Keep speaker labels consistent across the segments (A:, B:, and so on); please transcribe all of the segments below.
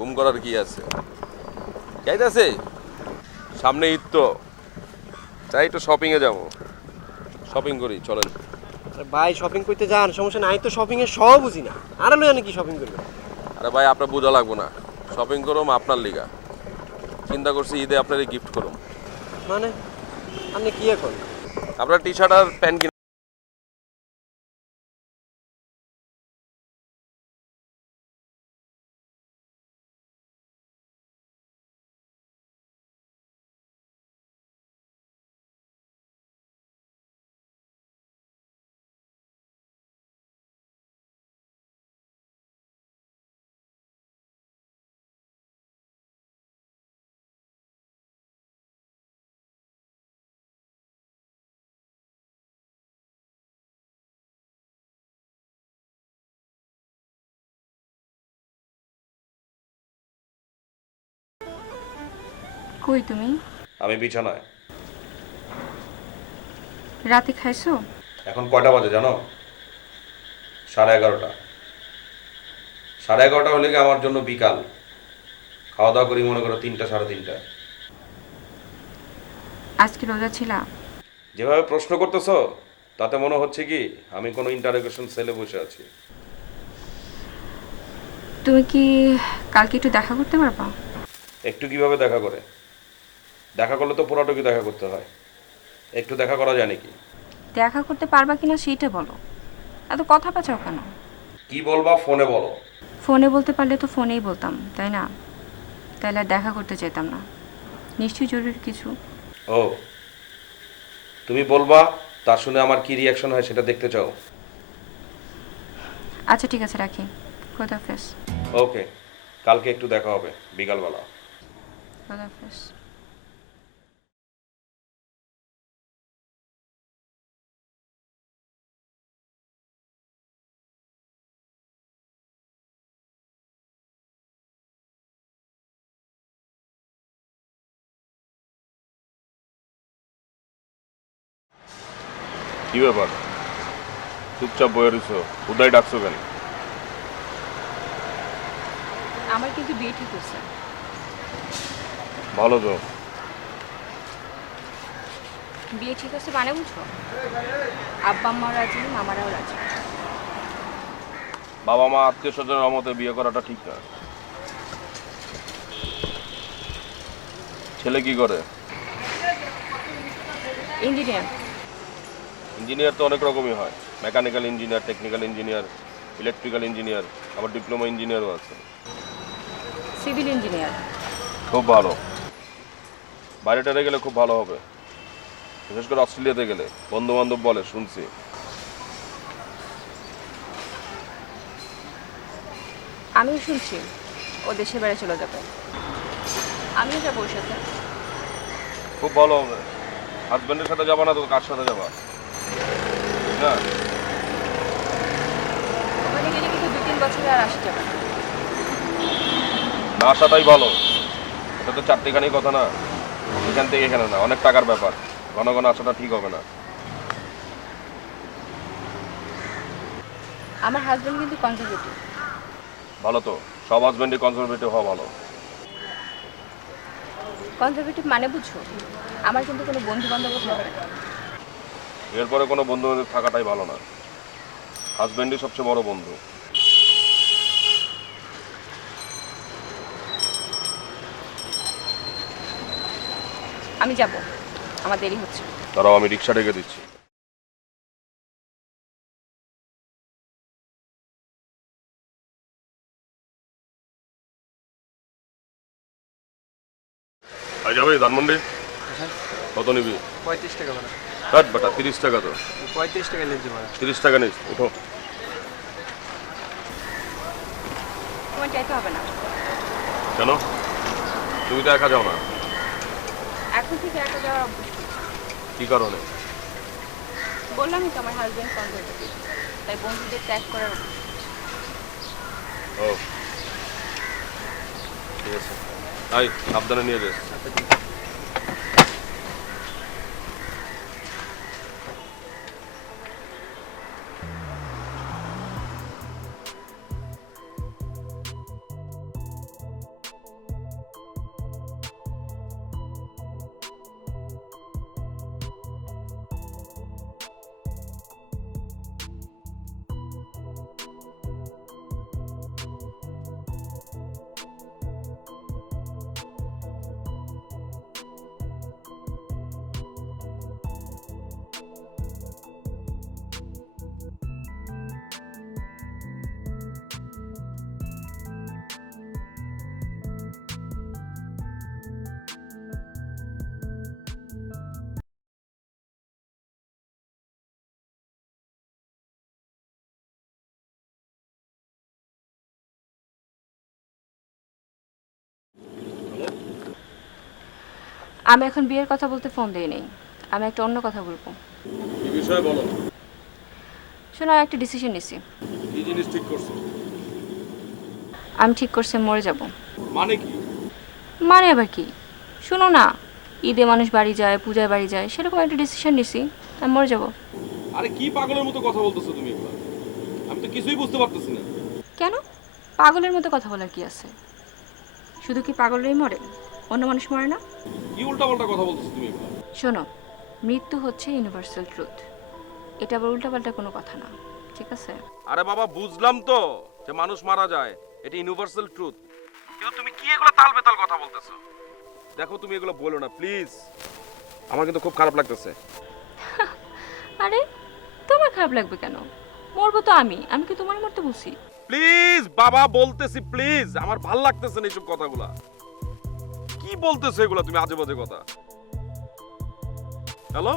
A: ঘুম করার কি আছে? যাইতেছে সামনে ঈদ তো। চাই একটু শপিংয়ে যাব। শপিং করি চলেন।
B: আরে ভাই শপিং করতে যান সমস্যা নাই। তো শপিং এর সব বুঝি না। আর লই কি শপিং করবে?
A: আরে ভাই আপনার বোঝা লাগবো না। শপিং করুম আপনার লিগা। চিন্তা করছি ঈদে আপনারই গিফট করুম।
B: মানে? আপনি কি এখন?
A: আপনার টি শার্ট আর প্যান্ট কিনা
C: কই তুমি?
A: আমি বিছানায়।
C: রাতে খাইছো?
A: এখন কয়টা বাজে জানো? সাড়ে এগারোটা। সাড়ে এগারোটা হলে কি আমার জন্য বিকাল? খাওয়া দাওয়া করি মনে করো তিনটা সাড়ে তিনটা।
C: আজকে রোজা ছিলা?
A: যেভাবে প্রশ্ন করতেছো তাতে মনে হচ্ছে কি আমি কোনো ইন্টারোগেশন সেলে বসে আছি।
C: তুমি কি কালকে একটু দেখা করতে পারবা?
A: একটু কীভাবে দেখা করে? দেখা করলে তো পুরাটুকি দেখা করতে হয়? একটু দেখা করা যায় নাকি?
C: দেখা করতে পারবা কিনা সেইটা বলো। এত কথা পেঁচাও কেন?
A: কি বলবা ফোনে বলো।
C: ফোনে বলতে পারলে তো ফোনেই বলতাম তাই না? তাহলে আর দেখা করতে চাইতাম না। নিশ্চয়ই জরুরি কিছু।
A: ও তুমি বলবা তা শুনে আমার কি রিয়াকশন হয় সেটা দেখতে চাও।
C: আচ্ছা ঠিক আছে রাখি। খোদাফেজ
A: ওকে কালকে একটু দেখা হবে বিকালবেলা।
C: খোদাফেজ
A: কি ব্যাপার? চুপচাপ বয়ে রইছো উদয় ডাকছো কেন?
C: আমার কিন্তু বিয়ে ঠিক হচ্ছে
A: ভালো তো।
C: বিয়ে ঠিক হচ্ছে মানে বুঝো আব্বা আম্মাও রাজি মামারাও রাজি।
A: বাবা মা আত্মীয় স্বজনের অমতে বিয়ে করাটা ঠিক না। ছেলে কি করে?
C: ইঞ্জিনিয়ার।
A: ইঞ্জিনিয়ার তো অনেক রকমই হয়। Mechanical engineer technical engineer electrical engineer আবার ডিপ্লোমা ইঞ্জিনিয়ারও আছে।
C: সিভিল ইঞ্জিনিয়ার
A: খুব ভালো। বাইরেটারে গেলে খুব ভালো হবে। বিশেষ করে অস্ট্রেলিয়াতে গেলে। বন্ধু বান্ধব বলে শুনছি।
C: আমিও শুনছি। ও দেশে বেড়ে চলে যাবে। আমিও যাব ওর সাথে।
A: খুব ভালো হবে। হাজব্যান্ডের সাথে যাবা না তো কার সাথে যাবা? না
C: ওখানে গেলে কিন্তু দু তিন বছরে আর আসা যাবে না।
A: না আসাটাই ভালো। এটা তো চারটিখানি কথা না। এখান থেকে এখানে না। অনেক টাকার ব্যাপার। ঘন ঘন আসাটা ঠিক হবে না।
C: আমার হাজব্যান্ড কিন্তু কনজারভেটিভ
A: ভালো তো। সব হাজব্যান্ডই কনজারভেটিভ হওয়া ভালো।
C: কনজারভেটিভ মানে বুঝো আমার কিন্তু কোনো বন্ধু বান্ধব থাকবে না।
A: এরপরে কোনো বন্ধু বান্ধব থাকাটাই ভালো না হাজব্যান্ডই সবচেয়ে বড় বন্ধু।
C: আমি যাব। আমার দেরি হচ্ছে।
A: তারাও আমি রিক্সা ডেকে দিচ্ছি। যাবে ধানমন্ডি? কত নিবি?
B: পঁয়ত্রিশ টাকা ভাড়া
A: বাটা তিরিশ টাকা তো।
B: পঁয়ত্রিশ টাকা ভাড়া
A: তিরিশ টাকা নিস উঠো
C: তোমার চাইতে হবে না।
A: কেন? তুমি তো একা যাও না।
C: এখন থেকে একা করছি।
A: কি কারণে?
C: বললামই তো আমার হাজব্যান্ড কনজারভেটিভ তাই বন্ধুদের ত্যাগ করার
A: ও। ঠিক আছে। আই সাবধানে নিয়ে যাস
C: আমি এখন বিয়ের কথা বলতে ফোন দিই নেই। আমি একটা অন্য কথা বলব।
D: কি বিষয়ে বলো?
C: শোনো আমি একটা ডিসিশন নিছি।
D: কি জিনিস ঠিক করছ?
C: আমি ঠিক করছে মরে যাব।
D: মানে কি?
C: মানে আবার কি? শোনো না ঈদে মানুষ বাড়ি যায় পূজায় বাড়ি যায় সেরকম একটা ডিসিশন নিছি আমি মরে যাব।
D: আরে কি পাগলের মতো কথা বলতেছো তুমি এগুলা? আমি তো কিছুই বুঝতে পারতেছি না।
C: কেন? পাগলের মতো কথা বলার কি আছে? শুধু কি পাগলরাই মরে? অন্য মানুষ মরে না?
D: কি উল্টাপাল্টা কথা বলতেছো তুমি
C: শোনো মৃত্যু হচ্ছে ইউনিভার্সাল ট্রুথ এটা আবার উল্টাপাল্টা কোনো কথা না ঠিক আছে?
A: আরে বাবা বুঝলাম তো যে মানুষ মারা যায় এটা ইউনিভার্সাল ট্রুথ কিন্তু তুমি কি এগুলো তাল বেতাল কথা বলতেছো? দেখো তুমি এগুলো বলো না প্লিজ আমার কিন্তু খুব খারাপ লাগতেছে।
C: আরে তোমার খারাপ লাগবে কেন? মরবো তো আমি আমি কি তোমার মরতে বলছি?
A: প্লিজ বাবা বলতেছি প্লিজ আমার ভালো লাগতেছে না এইসব কথাগুলা। কি বলতেছো এগুলো? তুমি আজে বাজে কথা। হ্যালো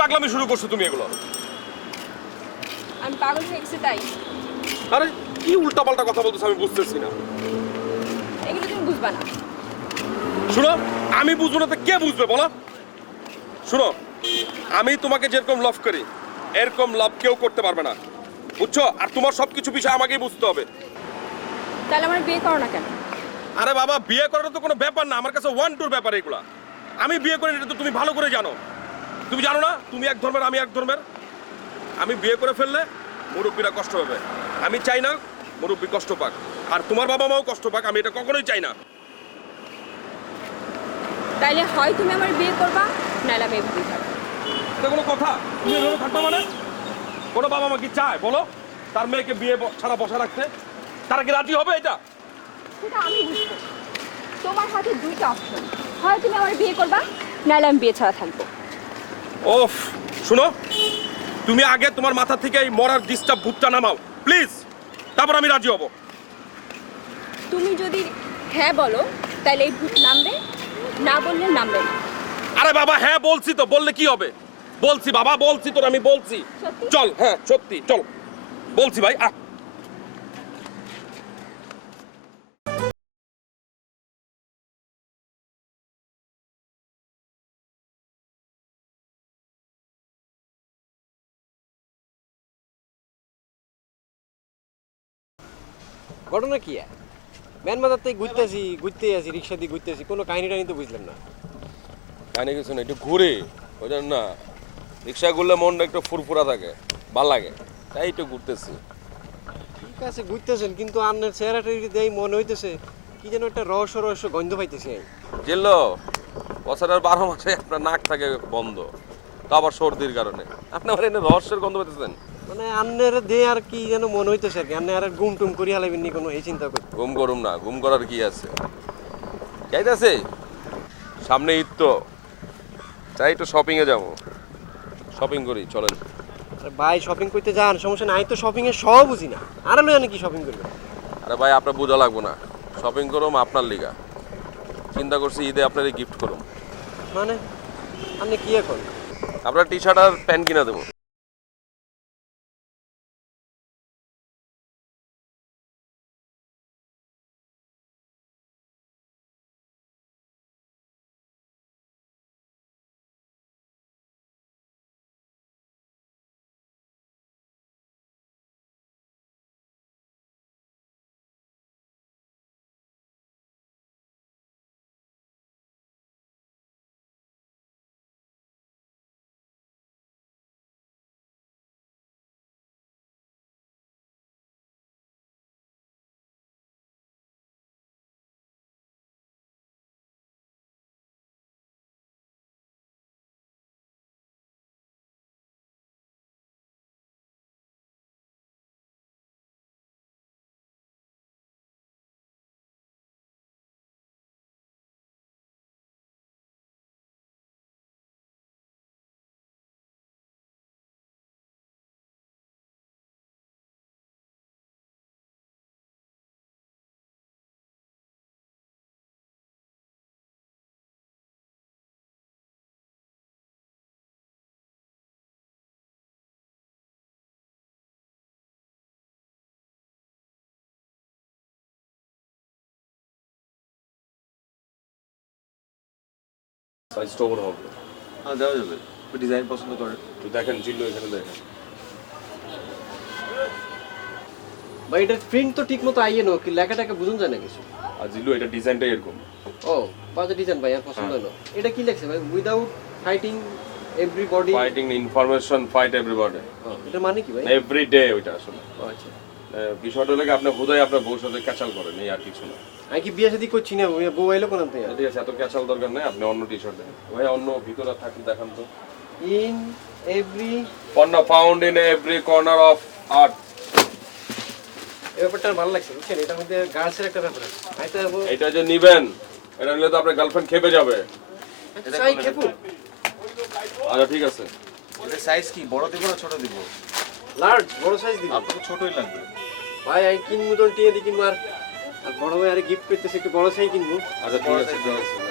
A: পাগলামি শুরু করছ তুমি এগুলো?
C: আমি পাগল হয়ে গেছি তাই।
A: আরে কি উল্টাপাল্টা কথা বলতেছো আমি বুঝতেছি না।
C: এগুলো তুমি বুঝবা না।
A: শুনো আমি বুঝব না তো কে বুঝবে বলো? শুনো আমি তোমাকে যেরকম লাভ করি এরকম লাভ কেউ করতে পারবে না। বুঝছ? আর তোমার সবকিছু বিষয় আমাকেই বুঝতে হবে।
C: তাহলে আমার বিয়ে করো না কেন?
A: আরে বাবা বিয়ে করাটা তো কোনো ব্যাপার না আমার কাছে ওয়ান টুর ব্যাপার এগুলা। আমি বিয়ে করি এটা তো তুমি ভালো করে জানো। তুমি জানো না? তুমি এক ধর্মের আমি এক ধর্মের। আমি বিয়ে করে ফেললে মুরব্বীরা কষ্ট হবে আমি চাই না মুরব্বী কষ্ট পাক। আর তোমার বাবা মাও কষ্ট পাক আমি এটা কখনোই চাই না।
C: তাইলে হয় তুমি আমার বিয়ে করবা নাহলে আমি এভাবেই থাকব
A: এটা কোনো কথা? তুমি এভাবে থাকবে মানে? কোনো বাবা মা কি চায়? বলো। তার মেয়েকে বিয়ে ব- ছাড়া বসা রাখতে। তারা কি রাজি হবে এটা?
C: সেটা আমি বুঝব। তোমার হাতে দুইটা অপশন হয় তুমি আমার বিয়ে করবা নাহলে আমি বিয়ে ছাড়া থাকব।
A: ওফ শুনো। তুমি আগে তোমার মাথা থেকে এই মরার ডিস্টার্ব ভূতটা নামাও। প্লিজ তারপর আমি রাজি হব।
C: তুমি যদি হ্যাঁ বলো তাহলে এই ভূত নামবে? না বললে নামবে না।
A: আরে বাবা হ্যাঁ বলছি তো বললে কি হবে? বলছি বাবা বলছি তোর আমি বলছি। চল হ্যাঁ সত্যি চল। বলছি ভাই আহ।
B: ঘটনা কি? ম্যান বাজার থেকে ঘুরতেছি ঘুরতে আছি রিক্সা দিয়ে ঘুরতেছি কোনো কাহিনী টাহিনী তো বুঝলাম না।
A: কানে কিছু না একটু ঘুরে ওই না? রিক্সা করলে মনটা একটু ফুরফুরা থাকে ভালো লাগে। তাই একটু ঘুরতেছি।
B: ঠিক আছে ঘুরতেছেন কিন্তু আপনার চেহারাটা দেই মনে হইতেছে কি যেন একটা রহস্য রহস্য গন্ধ পাইতেছি আমি।
A: জিল্লো বছরের বারো মাসে আপনার নাক থাকে বন্ধ তো আবার সর্দির কারণে। আপনি আমার এনে রহস্যের গন্ধ পেতেছেন
B: মানে আন্নের দে আর কি যেন মনে হইতেছে আর কি। আন্নে আর গুম টুম করি হালাইবেন নি কোনো এই চিন্তা করি।
A: ঘুম করুম না ঘুম করার কি আছে? যাইতেছে? সামনে ঈদ তো। চাই একটু শপিংয়ে যাব। শপিং করি চলেন।
B: আরে ভাই শপিং করতে যান সমস্যা নাই। তো শপিং এর সব বুঝি না। আর লই কি শপিং করবেন
A: আরে ভাই আপনার বোঝা লাগবো না। শপিং করুম আপনার লিগা। চিন্তা করছি ঈদে আপনার গিফট করুম।
B: মানে আপনি কি এখন?
A: আপনার টি শার্ট আর প্যান্ট কিনা দেবো। সাইজটা ওর হবে।
E: হ্যাঁ দেওয়া যাবে। ডিজাইন পছন্দ করেন
A: একটু দেখেন জিল্লু এখানে দেখেন।
B: ভাই এটার প্রিন্ট তো ঠিক মতো আইয়ে নো কি লেখাটাকে বুঝুন যায় না কিছু?
A: আর জিল্লু এটা ডিজাইনটা এরকম।
B: ও বাজে ডিজাইন ভাই আর পছন্দ হলো এটা কি লেখছে ভাই? Without fighting everybody
A: fighting information fight everybody
B: এটা মানে কি ভাই?
A: এভরি ডে ওইটা আসলে।
B: আচ্ছা।
A: বিষয়টা হলো কি আপনি আপনার বউর সাথে ক্যাচাল করেন এই আর কিছু না।
B: আমি কি বিয়ে শাদী করছি না? বউ- আইলো কোন
A: ঠিক আছে এত ক্যাচাল দরকার নেই আপনি অন্য টি শার্ট দেখেন ভাই অন্য ভিতরে থাকলে দেখান তো।
B: ইন এভরি
A: পণ্য found in every corner of art
B: এই ব্যাপারটা ভালো লাগছে বুঝছেন? এটার মধ্যে গার্লসের একটা ব্যাপার
A: এটা যে নিবেন এটা নিলে তো আপনার গার্লফ্রেন্ড খেপে যাবে।
B: খেপু
A: আচ্ছা ঠিক আছে।
E: এটা সাইজ কি? বড় দিব না ছোট দিব?
B: লার্জ বড় সাইজ দিবি।
E: আপনাকে ছোটই লাগবে।
B: ভাই আমি কিনবো তো টিয়ে দি কিনবো। আর আর বড় ভাই আরে গিফট করতেছে একটু বড় সাই কিনবো।
A: আচ্ছা ঠিক আছে